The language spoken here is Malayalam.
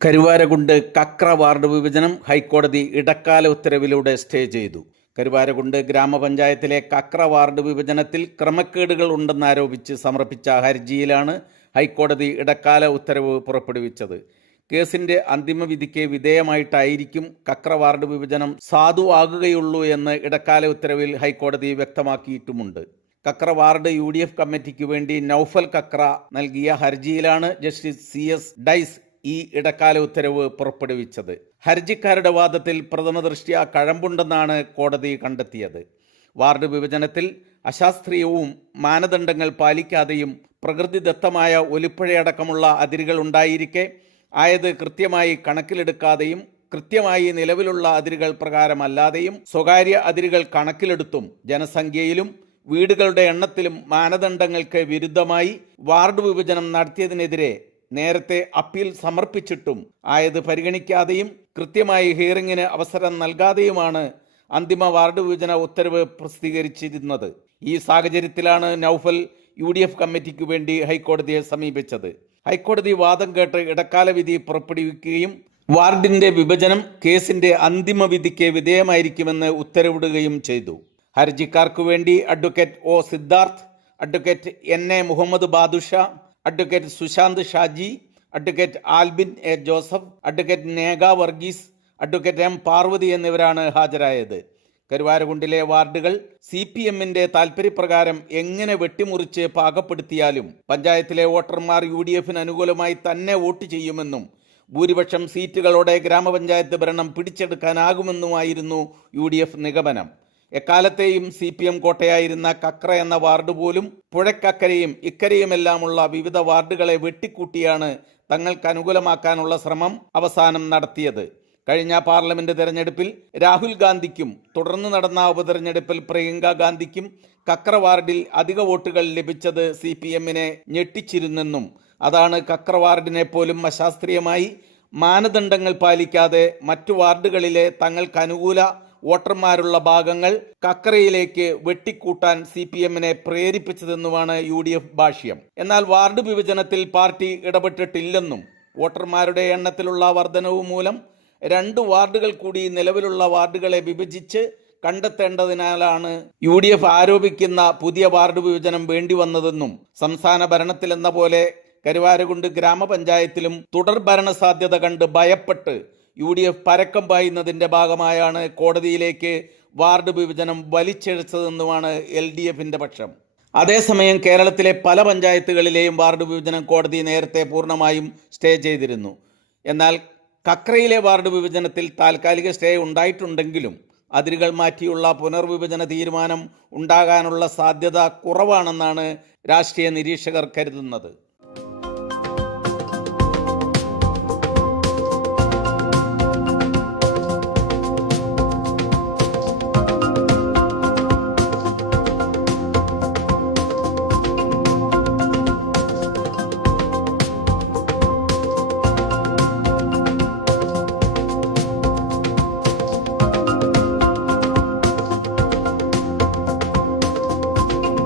കരുവാരകുണ്ട് കക്ര വാർഡ് വിഭജനം ഹൈക്കോടതി ഇടക്കാല ഉത്തരവിലൂടെ സ്റ്റേ ചെയ്തു. കരുവാരകുണ്ട് ഗ്രാമപഞ്ചായത്തിലെ കക്ര വാർഡ് വിഭജനത്തിൽ ക്രമക്കേടുകൾ ഉണ്ടെന്നാരോപിച്ച് സമർപ്പിച്ച ഹർജിയിലാണ് ഹൈക്കോടതി ഇടക്കാല ഉത്തരവ് പുറപ്പെടുവിച്ചത്. കേസിന്റെ അന്തിമ വിധിക്ക് വിധേയമായിട്ടായിരിക്കും കക്ര വാർഡ് വിഭജനം സാധുവാകുകയുള്ളൂ എന്ന് ഇടക്കാല ഉത്തരവിൽ ഹൈക്കോടതി വ്യക്തമാക്കിയിട്ടുമുണ്ട്. Kakra ward U D F കമ്മിറ്റിക്ക് വേണ്ടി നൌഫൽ കക്ര നൽകിയ ഹർജിയിലാണ് ജസ്റ്റിസ് സി എസ് ഡൈസ് ഈ ഇടക്കാല ഉത്തരവ് പുറപ്പെടുവിച്ചത്. ഹർജിക്കാരുടെ വാദത്തിൽ പ്രഥമ ദൃഷ്ട്യാ കഴമ്പുണ്ടെന്നാണ് കോടതി കണ്ടെത്തിയത്. വാർഡ് വിഭജനത്തിൽ അശാസ്ത്രീയവും മാനദണ്ഡങ്ങൾ പാലിക്കാതെയും പ്രകൃതിദത്തമായ ഒലിപ്പുഴയടക്കമുള്ള അതിരുകൾ ഉണ്ടായിരിക്കെ ആയത് കൃത്യമായി കണക്കിലെടുക്കാതെയും കൃത്യമായി നിലവിലുള്ള അതിരുകൾ പ്രകാരമല്ലാതെയും സ്വകാര്യ അതിരുകൾ കണക്കിലെടുത്തും ജനസംഖ്യയിലും വീടുകളുടെ എണ്ണത്തിലും മാനദണ്ഡങ്ങൾക്ക് വിരുദ്ധമായി വാർഡ് വിഭജനം നടത്തിയതിനെതിരെ നേരത്തെ അപ്പീൽ സമർപ്പിച്ചിട്ടും ആയത് പരിഗണിക്കാതെയും കൃത്യമായി ഹിയറിംഗിന് അവസരം നൽകാതെയുമാണ് അന്തിമ വാർഡ് വിഭജന ഉത്തരവ് പ്രസിദ്ധീകരിച്ചിരുന്നത്. ഈ സാഹചര്യത്തിലാണ് നൌഫൽ യു ഡി എഫ് കമ്മിറ്റിക്ക് വേണ്ടി ഹൈക്കോടതിയെ സമീപിച്ചത്. ഹൈക്കോടതി വാദം കേട്ട് ഇടക്കാല വിധി പുറപ്പെടുവിക്കുകയും വാർഡിന്റെ വിഭജനം കേസിന്റെ അന്തിമ വിധിക്ക് വിധേയമായിരിക്കുമെന്ന് ഉത്തരവിടുകയും ചെയ്തു. ഹർജിക്കാർക്കു വേണ്ടി advocate O Siddharth advocate N A Muhammad Badusha advocate Sushant Shaji advocate Albin A Joseph advocate Nega Varghese advocate M Parvathi എന്നിവരാണ് ഹാജരായത്. കരുവാരകുണ്ടിലെ വാർഡുകൾ സി പി എമ്മിന്റെ താൽപര്യപ്രകാരം എങ്ങനെ വെട്ടിമുറിച്ച് പാകപ്പെടുത്തിയാലും പഞ്ചായത്തിലെ വോട്ടർമാർ യു ഡി എഫിന് അനുകൂലമായി തന്നെ വോട്ട് ചെയ്യുമെന്നും ഭൂരിപക്ഷം സീറ്റുകളോടെ ഗ്രാമപഞ്ചായത്ത് ഭരണം പിടിച്ചെടുക്കാനാകുമെന്നുമായിരുന്നു യു ഡി എഫ് നിഗമനം. എക്കാലത്തെയും സി പി എം കോട്ടയായിരുന്ന കക്ര എന്ന വാർഡ് പോലും പുഴക്കക്കരയും ഇക്കരയുമെല്ലാമുള്ള വിവിധ വാർഡുകളെ വെട്ടിക്കൂട്ടിയാണ് തങ്ങൾക്ക് അനുകൂലമാക്കാനുള്ള ശ്രമം അവസാനം നടത്തിയത്. കഴിഞ്ഞ പാർലമെന്റ് തെരഞ്ഞെടുപ്പിൽ രാഹുൽ ഗാന്ധിക്കും തുടർന്ന് നടന്ന ഉപതെരഞ്ഞെടുപ്പിൽ പ്രിയങ്ക ഗാന്ധിക്കും കക്ര വാർഡിൽ അധിക വോട്ടുകൾ ലഭിച്ചത് സി പി എമ്മിനെ ഞെട്ടിച്ചിരുന്നെന്നും അതാണ് കക്ര വാർഡിനെ പോലും അശാസ്ത്രീയമായി മാനദണ്ഡങ്ങൾ പാലിക്കാതെ മറ്റു വാർഡുകളിലെ തങ്ങൾക്ക് അനുകൂല വോട്ടർമാരുള്ള ഭാഗങ്ങൾ കക്കരയിലേക്ക് വെട്ടിക്കൂട്ടാൻ സി പി എമ്മിനെ പ്രേരിപ്പിച്ചതെന്നുമാണ് യു ഡി എഫ് ഭാഷ്യം. എന്നാൽ വാർഡ് വിഭജനത്തിൽ പാർട്ടി ഇടപെട്ടിട്ടില്ലെന്നും വോട്ടർമാരുടെ എണ്ണത്തിലുള്ള വർധനവ് മൂലം രണ്ട് വാർഡുകൾ കൂടി നിലവിലുള്ള വാർഡുകളെ വിഭജിച്ച് കണ്ടെത്തേണ്ടതിനാലാണ് യു ഡി എഫ് ആരോപിക്കുന്ന പുതിയ വാർഡ് വിഭജനം വേണ്ടി വന്നതെന്നും സംസ്ഥാന ഭരണത്തിലെന്ന പോലെ കരുവാരകുണ്ട് ഗ്രാമപഞ്ചായത്തിലും തുടർ ഭരണ സാധ്യത കണ്ട് ഭയപ്പെട്ട് യു ഡി എഫ് പരക്കം പായുന്നതിന്റെ ഭാഗമായാണ് കോടതിയിലേക്ക് വാർഡ് വിഭജനം വലിച്ചിഴച്ചതെന്നുമാണ് എൽ ഡി എഫിന്റെ പക്ഷം. അതേസമയം കേരളത്തിലെ പല പഞ്ചായത്തുകളിലെയും വാർഡ് വിഭജനം കോടതി നേരത്തെ പൂർണമായും സ്റ്റേ ചെയ്തിരുന്നു. എന്നാൽ കക്രയിലെ വാർഡ് വിഭജനത്തിൽ താൽക്കാലിക സ്റ്റേ ഉണ്ടായിട്ടുണ്ടെങ്കിലും അതിരുകൾ മാറ്റിയുള്ള പുനർവിഭജന തീരുമാനം ഉണ്ടാകാനുള്ള സാധ്യത കുറവാണെന്നാണ് രാഷ്ട്രീയ നിരീക്ഷകർ കരുതുന്നത്.